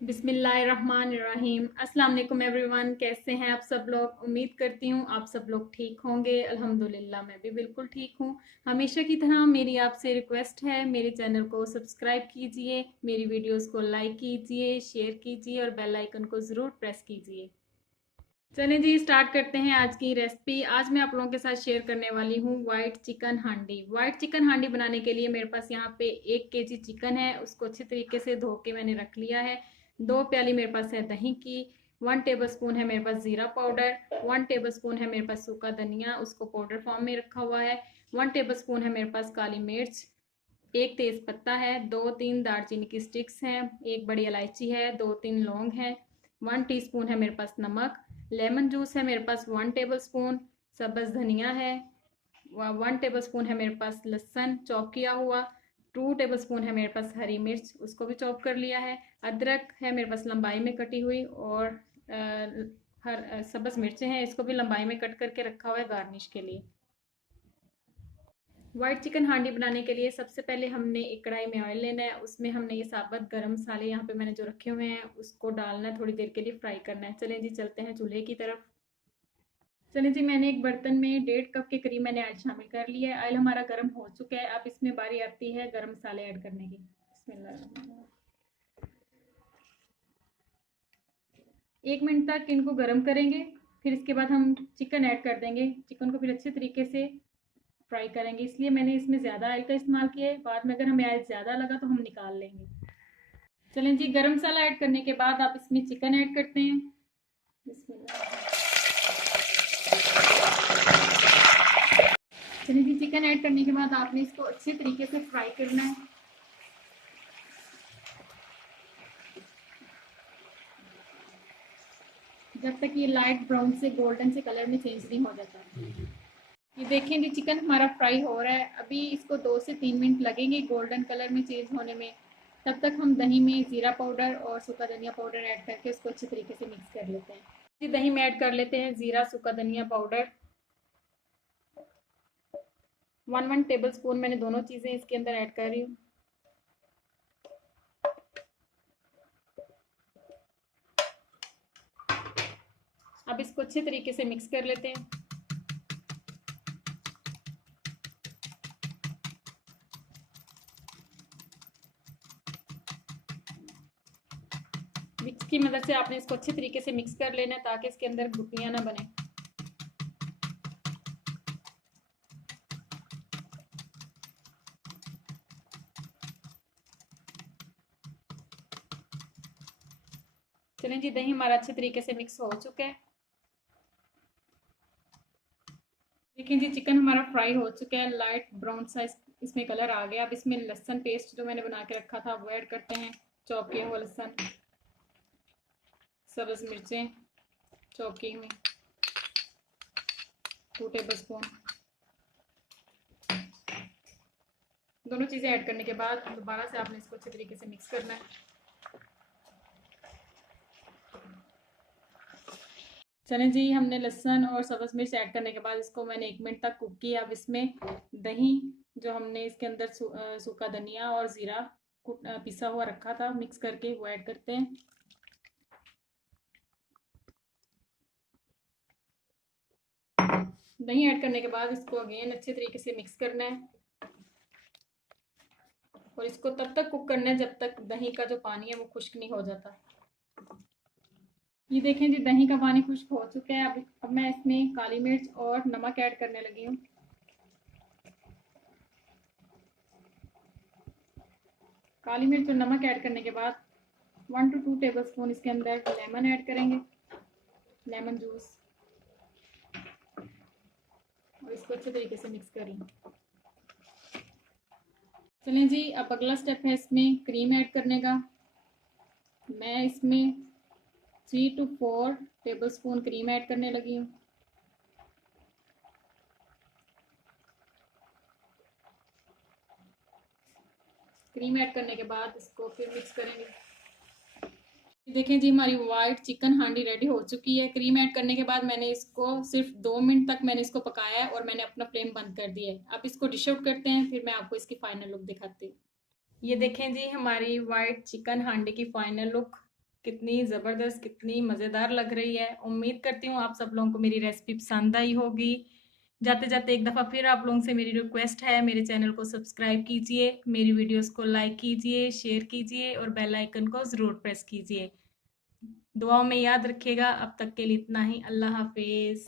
बिस्मिल्लाहिर्रहमानिर्रहीम। अस्सलाम वालेकुम एवरीवन, कैसे हैं आप सब लोग। उम्मीद करती हूँ आप सब लोग ठीक होंगे। अल्हम्दुलिल्लाह मैं भी बिल्कुल ठीक हूँ। हमेशा की तरह मेरी आपसे रिक्वेस्ट है, मेरे चैनल को सब्सक्राइब कीजिए, मेरी वीडियोस को लाइक कीजिए, शेयर कीजिए और बेल आइकन को ज़रूर प्रेस कीजिए। चलें जी, स्टार्ट करते हैं आज की रेसिपी। आज मैं आप लोगों के साथ शेयर करने वाली हूँ वाइट चिकन हांडी। वाइट चिकन हांडी बनाने के लिए मेरे पास यहाँ पे 1 kg चिकन है, उसको अच्छे तरीके से धो के मैंने रख लिया है। 2 प्याली मेरे पास है दही की। 1 टेबल स्पून है मेरे पास ज़ीरा पाउडर। 1 टेबल स्पून है मेरे पास सूखा धनिया, उसको पाउडर फॉर्म में रखा हुआ है। 1 टेबल स्पून है मेरे पास काली मिर्च। 1 तेज़ पत्ता है। 2-3 दालचीनी की स्टिक्स हैं। 1 बड़ी इलायची है। 2-3 लौंग है। 1 टीस्पून है मेरे पास नमक। लेमन जूस है मेरे पास 1 टेबल स्पून। सब्ज़ धनिया है। 1 टेबल स्पून है मेरे पास लहसुन चॉप किया हुआ। 2 टेबल स्पून है मेरे पास हरी मिर्च, उसको भी चॉप कर लिया है। अदरक है मेरे पास लंबाई में कटी हुई, और हर सब्ज़ मिर्चें हैं, इसको भी लंबाई में कट करके रखा हुआ है गार्निश के लिए। वाइट चिकन हांडी बनाने के लिए सबसे पहले हमने एक कढ़ाई में ऑयल लेना है। उसमें हमने ये साबुत गरम मसाले यहाँ पे मैंने जो रखे हुए हैं उसको डालना है, थोड़ी देर के लिए फ्राई करना है। चलें जी, चलते हैं चूल्हे की तरफ। चलें जी, मैंने एक बर्तन में 1.5 कप के करीब मैंने ऑयल शामिल कर लिया है। ऑयल हमारा गर्म हो चुका है। अब इसमें बारी आती है गरम मसाले ऐड करने की। बिस्मिल्लाह। 1 मिनट तक इनको गर्म करेंगे, फिर इसके बाद हम चिकन ऐड कर देंगे। चिकन को फिर अच्छे तरीके से फ्राई करेंगे, इसलिए मैंने इसमें ज़्यादा ऑयल का इस्तेमाल किया है। बाद में अगर हमें ऑयल ज़्यादा लगा तो हम निकाल लेंगे। चलें जी, गरम मसाला ऐड करने के बाद आप इसमें चिकन ऐड करते हैं। चलिए जी, चिकन ऐड करने के बाद आपने इसको अच्छे तरीके से फ्राई करना है। जब तक ये लाइट ब्राउन से गोल्डन से कलर में चेंज नहीं हो जाता। ये देखें जी, चिकन हमारा फ्राई हो रहा है। अभी इसको 2 से 3 मिनट लगेंगे गोल्डन कलर में चेंज होने में। तब तक हम दही में ज़ीरा पाउडर और सूखा धनिया पाउडर ऐड करके उसको अच्छे तरीके से मिक्स कर लेते हैं। जी, दही में ऐड कर लेते हैं ज़ीरा सूखा धनिया पाउडर। 1 टेबल स्पून मैंने दोनों चीज़ें इसके अंदर ऐड कर रही हूँ। अब इसको अच्छे तरीके से मिक्स कर लेते हैं। विक्स की मदद से आपने इसको अच्छे तरीके से मिक्स कर लेना है ताकि इसके अंदर गुठलियां ना बने। चलें जी, दही हमारा अच्छे तरीके से मिक्स हो चुका है। देखिए जी, चिकन हमारा फ्राई हो चुका है। लाइट ब्राउन सा इसमें कलर आ गया। अब इसमें लहसुन पेस्ट जो मैंने बना के रखा था वो ऐड करते हैं। चॉप किया हुआ लहसुन, सब्ज मिर्चें चॉप की हुई 2 टेबल स्पून। दोनों चीज़ें ऐड करने के बाद दोबारा से आपने इसको अच्छे तरीके से मिक्स करना है। चलें जी, हमने लहसुन और सब्ज़ मिर्च ऐड करने के बाद इसको मैंने 1 मिनट तक कुक किया। अब इसमें दही जो हमने इसके अंदर सूखा धनिया और ज़ीरा पिसा हुआ रखा था मिक्स करके वो ऐड करते हैं। दही ऐड करने के बाद इसको अगेन अच्छे तरीके से मिक्स करना है, और इसको तब तक कुक करना है जब तक दही का जो पानी है वो खुश्क नहीं हो जाता। ये देखें जी, दही का पानी खुश्क हो चुका है। अब मैं इसमें काली मिर्च और नमक ऐड करने लगी हूँ। काली मिर्च और नमक ऐड करने के बाद 1 to 2 टेबल स्पून इसके अंदर लेमन ऐड करेंगे, लेमन जूस, और इसको अच्छे तरीके से मिक्स करें। चलें जी, अब अगला स्टेप है इसमें क्रीम ऐड करने का। मैं इसमें 3 to 4 table spoon cream add करने लगी हूँ। क्रीम ऐड करने के बाद इसको फिर मिक्स करेंगे। देखें जी, हमारी वाइट चिकन हांडी रेडी हो चुकी है। क्रीम ऐड करने के बाद मैंने इसको सिर्फ 2 मिनट तक मैंने इसको पकाया है और मैंने अपना फ्लेम बंद कर दिया है। अब इसको डिश आउट करते हैं, फिर मैं आपको इसकी फाइनल लुक दिखाती हूँ। ये देखें जी, हमारी वाइट चिकन हांडी की फाइनल लुक। कितनी ज़बरदस्त, कितनी मज़ेदार लग रही है। उम्मीद करती हूँ आप सब लोगों को मेरी रेसिपी पसंद आई होगी। जाते जाते एक दफ़ा फिर आप लोगों से मेरी रिक्वेस्ट है, मेरे चैनल को सब्सक्राइब कीजिए, मेरी वीडियोस को लाइक कीजिए, शेयर कीजिए और बेल आइकन को ज़रूर प्रेस कीजिए। दुआओं में याद रखिएगा। अब तक के लिए इतना ही। अल्लाह हाफिज़।